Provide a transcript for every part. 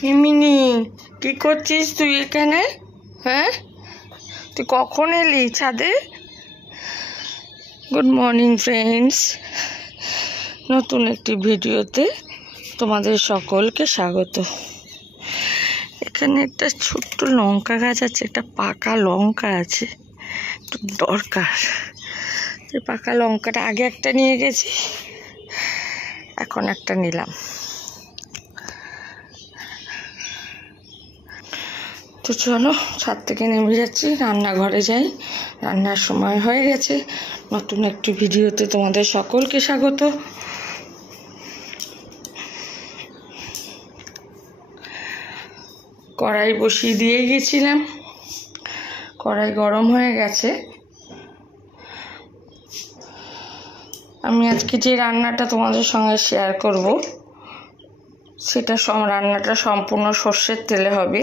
হিমিনি, কি করছিস তুই এখানে? হ্যাঁ, তুই কখন এলি ছাদে? গুড মর্নিং ফ্রেন্ডস, নতুন একটি ভিডিওতে তোমাদের সকলকে স্বাগত। এখানে একটা ছোট্ট লঙ্কা গাছ আছে, একটা পাকা লঙ্কা আছে, একটু দরকার। এই পাকা লঙ্কাটা আগে একটা নিয়ে গেছি, এখন একটা নিলাম। তো চলো ছাদ থেকে নেমে যাচ্ছি, রান্নাঘরে যাই, রান্নার সময় হয়ে গেছে। নতুন একটি ভিডিওতে তোমাদের সকলকে স্বাগত। কড়াই বসিয়ে দিয়ে গেছিলাম, কড়াই গরম হয়ে গেছে। আমি আজকে যে রান্নাটা তোমাদের সঙ্গে শেয়ার করব, সেটা রান্নাটা সম্পূর্ণ সর্ষের তেলে হবে।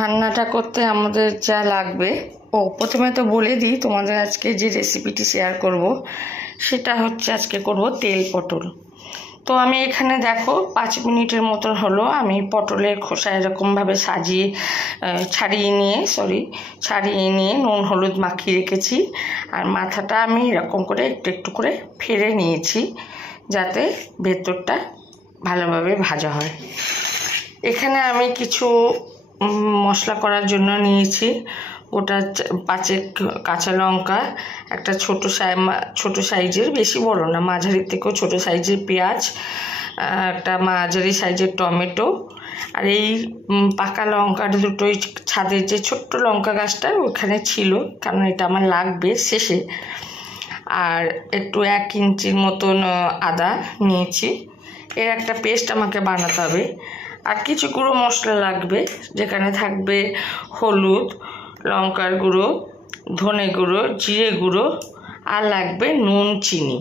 রান্নাটা করতে আমাদের যা লাগবে, প্রথমে তো বলে দিই, তোমাদের আজকে যে রেসিপিটি শেয়ার করব সেটা হচ্ছে, আজকে করব তেল পটল। তো আমি এখানে দেখো 5 মিনিটের মতন হলো আমি পটলের খোসা এরকমভাবে ছাড়িয়ে নিয়ে নুন হলুদ মাখিয়ে রেখেছি। আর মাথাটা আমি এরকম করে একটু একটু করে ফেড়ে নিয়েছি, যাতে ভেতরটা ভালোভাবে ভাজা হয়। এখানে আমি কিছু মশলা করার জন্য নিয়েছি। ওটা 5 কাঁচা লঙ্কা, একটা ছোট সাইজের, বেশি বড় না, মাঝারি থেকেও ছোট সাইজের পেঁয়াজ, একটা মাঝারি সাইজের টমেটো, আর এই পাকা লঙ্কা দুটোই ছাদের যে ছোট্ট লঙ্কা গাছটা ওখানে ছিল, কারণ এটা আমার লাগবে শেষে। আর একটু 1 ইঞ্চির মতন আদা নিয়েছি। এর একটা পেস্ট আমাকে বানাতে হবে। আর কিছু গুঁড়ো মশলা লাগবে, যেখানে থাকবে হলুদ, লঙ্কার গুঁড়ো, ধনে গুঁড়ো, জিরে গুঁড়ো, আর লাগবে নুন, চিনি।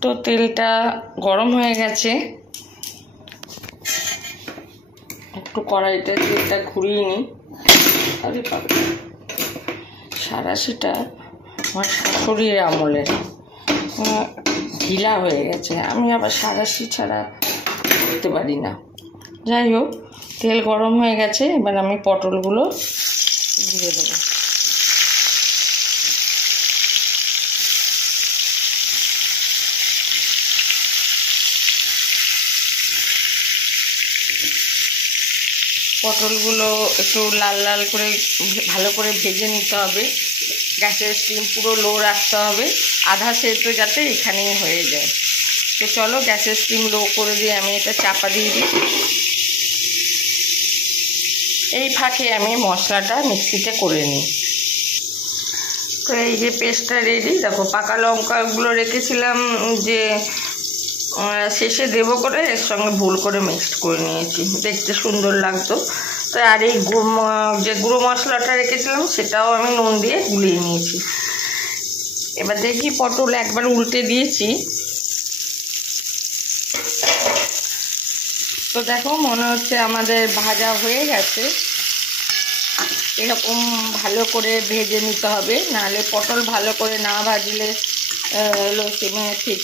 তো তেলটা গরম হয়ে গেছে, একটু কড়াইতে তেলটা ঘুরিয়ে নিই। আরে বাবা, সাঁড়াশিটা আমার শাশুড়ির আমলের, ঢিলা হয়ে গেছে, আমি আবার সাঁড়াশি ছাড়া করতে পারি না। যাই হোক, তেল গরম হয়ে গেছে, এবার আমি পটলগুলো দিয়ে দেবো। পটলগুলো একটু লাল লাল করে ভালো করে ভেজে নিতে হবে। গ্যাসের স্টিম পুরো লো রাখতে হবে, আধা সেদ্ধ যাতে এখানেই হয়ে যায়। তো চলো গ্যাসের স্টিম লো করে দিয়ে আমি এটা চাপা দিয়ে দিই। এই ফাঁকে আমি মশলাটা মিক্সিতে করে নিই। তো এই যে পেস্টটা রেডি, দেখো পাকা লঙ্কাগুলো রেখেছিলাম যে শেষে দেবো করে, এর সঙ্গে ভুল করে মিক্সড করে নিয়েছি, দেখতে সুন্দর লাগতো। তো আর এই যে গুঁড়ো মশলাটা রেখেছিলাম সেটাও আমি নুন দিয়ে গুলিয়ে নিয়েছি। এবার দেখি, পটল একবার উল্টে দিয়েছি, তো দেখো মনে হচ্ছে আমাদের ভাজা হয়ে গেছে। এরকম ভালো করে ভেজে নিতে হবে, নাহলে পটল ভালো করে না ভাজলে সিমে ঠিক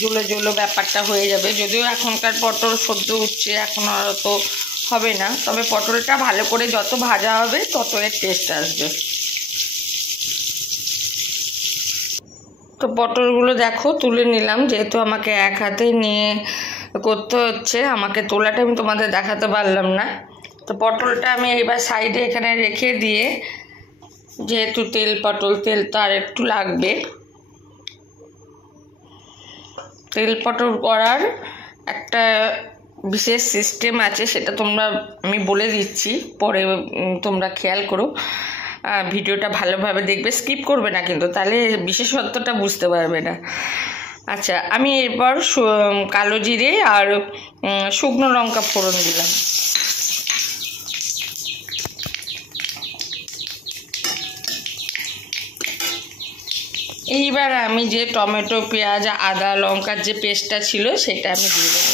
জুলো জুলো ব্যাপারটা হয়ে যাবে। যদিও এখনকার পটল সদ্য উঠছে, এখন আর তো হবে না, তবে পটলটা ভালো করে যত ভাজা হবে তত এর টেস্ট আসবে। তো পটলগুলো দেখো তুলে নিলাম, যেহেতু আমাকে এক হাতে নিয়ে করতে হচ্ছে, আমাকে তোলাটা আমি তোমাদের দেখাতে পারলাম না। তো পটলটা আমি এবার সাইডে এখানে রেখে দিয়ে, যেহেতু পটল তেল তো আর একটু লাগবে, তেল পটল করার একটা বিশেষ সিস্টেম আছে, সেটা আমি বলে দিচ্ছি, পরে তোমরা খেয়াল করো। ভিডিওটা ভালোভাবে দেখবে, স্কিপ করবে না কিন্তু, তাহলে বিশেষত্বটা বুঝতে পারবে না। আচ্ছা, আমি এরপর কালো জিরে আর শুকনো লঙ্কা ফোড়ন দিলাম। এইবার আমি যে টমেটো, পেঁয়াজ, আদা, লঙ্কার যে পেস্টটা ছিল সেটা আমি দিয়ে দেবো।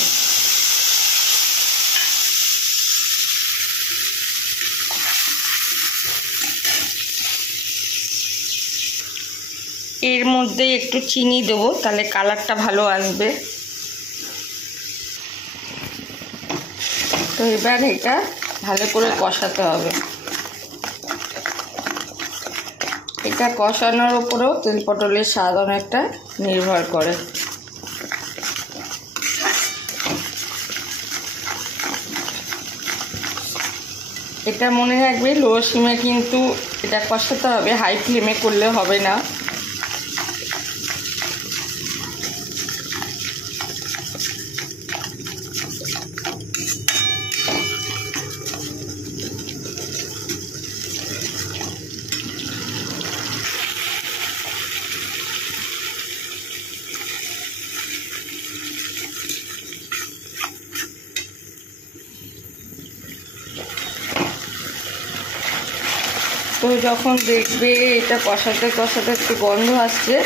এর মধ্যে একটু চিনি দেবো, তাহলে কালারটা ভালো আসবে। তো এবার এটা ভালো করে কষাতে হবে। এটা কষানোর উপরেও তেল পটলের স্বাদ অনেকটা নির্ভর করে। এটা মনে রাখবে লো সিমে কিন্তু এটা কষাতে হবে, হাই ফ্লেমে করলে হবে না। তো যখন দেখবে এটা কষাতে কষাতে একটু গন্ধ আসছে,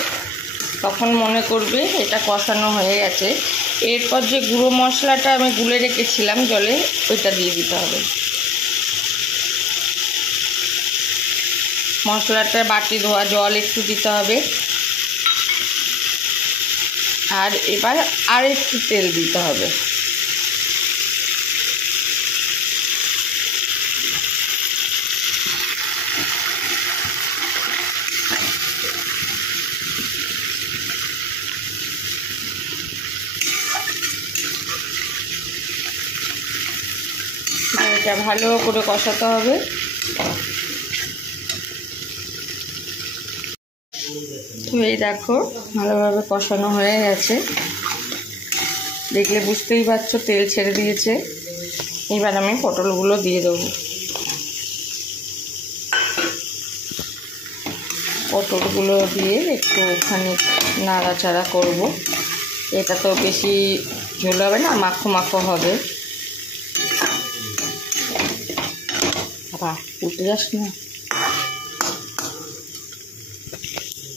তখন মনে করবে এটা কষানো হয়ে গেছে। এরপর যে গুঁড়ো মশলাটা আমি গুলে রেখেছিলাম জলে, ওইটা দিয়ে দিতে হবে। মশলাটা বাটি ধোয়া জল একটু দিতে হবে। আর এবার আর একটু তেল দিতে হবে। এটা ভালো করে কষাতে হবে। তো এই দেখো ভালোভাবে কষানো হয়ে গেছে, দেখলে বুঝতেই পারছো তেল ছেড়ে দিয়েছে। এবার আমি পটলগুলো দিয়ে দেবো। পটলগুলো দিয়ে একটু ওখানে নাড়াচাড়া করব। এটা তো বেশি ঝোল হবে না, মাখো মাখো হবে। বাহ, উঠে যাস না।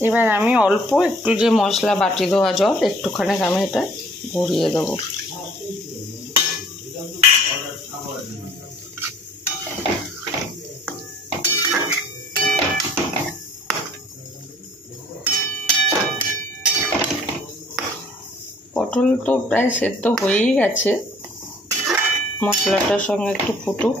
এবার আমি অল্প একটু যে মশলা বাটি দেওয়া জল একটুখানি আমি এটা গড়িয়ে দেবো। পটল তো প্রায় সেদ্ধ হয়েই গেছে, মশলাটার সঙ্গে একটু ফুটুক।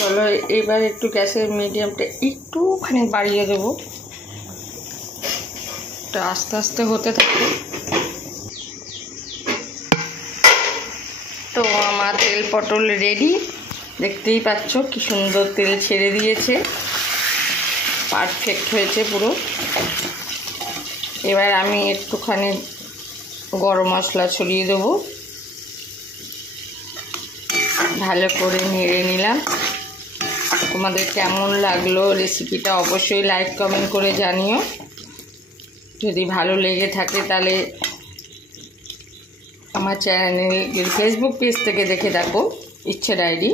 চলো এবার একটু গ্যাসের মিডিয়ামটা একটুখানি বাড়িয়ে দেবো, এটা আস্তে আস্তে হতে থাকে। তো আমার তেল পটল রেডি, দেখতেই পাচ্ছ কি সুন্দর তেল ছেড়ে দিয়েছে, পারফেক্ট হয়েছে পুরো। এবার আমি একটুখানি গরম মশলা ছড়িয়ে দেবো, ভালো করে নেড়ে নিলাম। তোমাদের কেমন লাগলো রেসিপিটা অবশ্যই লাইক কমেন্ট করে জানিও। যদি ভালো লেগে থাকে তাহলে আমার চ্যানেল ফেসবুক পেজ থেকে দেখে থাকো ইচ্ছে ডায়েরি,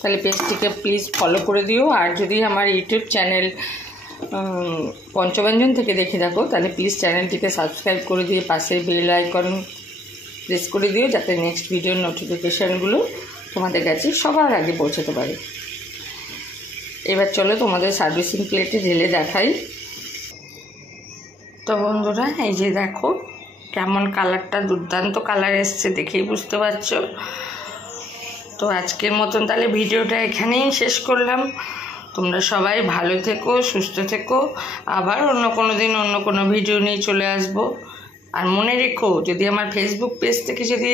তাহলে পেজটিকে প্লিজ ফলো করে দিও। আর যদি আমার ইউটিউব চ্যানেল পঞ্চব্যঞ্জন থেকে দেখে থাকো তাহলে প্লিজ চ্যানেলটিকে সাবস্ক্রাইব করে দিয়ে পাশে বেল আইকন প্রেস করে দিও, যাতে নেক্সট ভিডিওর নোটিফিকেশানগুলো তোমাদের কাছে সবার আগে পৌঁছাতে পারে। এবার চলো তোমাদের সার্ভিসিং প্লেটে ঢেলে দেখাই। তো বন্ধুরা এই যে দেখো কেমন কালারটা, দুর্দান্ত কালার এসছে, দেখেই বুঝতে পারছো। তো আজকের মতন তাহলে ভিডিওটা এখানেই শেষ করলাম। তোমরা সবাই ভালো থেকো, সুস্থ থেকো। আবার অন্য কোনো দিন অন্য কোনো ভিডিও নিয়ে চলে আসবো। আর মনে রেখো, যদি আমার ফেসবুক পেজ থেকে যদি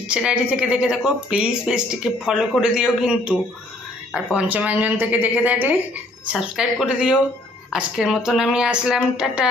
ইচ্ছে ডায়েরি থেকে দেখে থাকো প্লিজ পেজটিকে ফলো করে দিও কিন্তু। আর পঞ্চব্যঞ্জন থেকে দেখে থাকলে সাবস্ক্রাইব করে দিও। আজকের মতন আমি আসলাম, টাটা।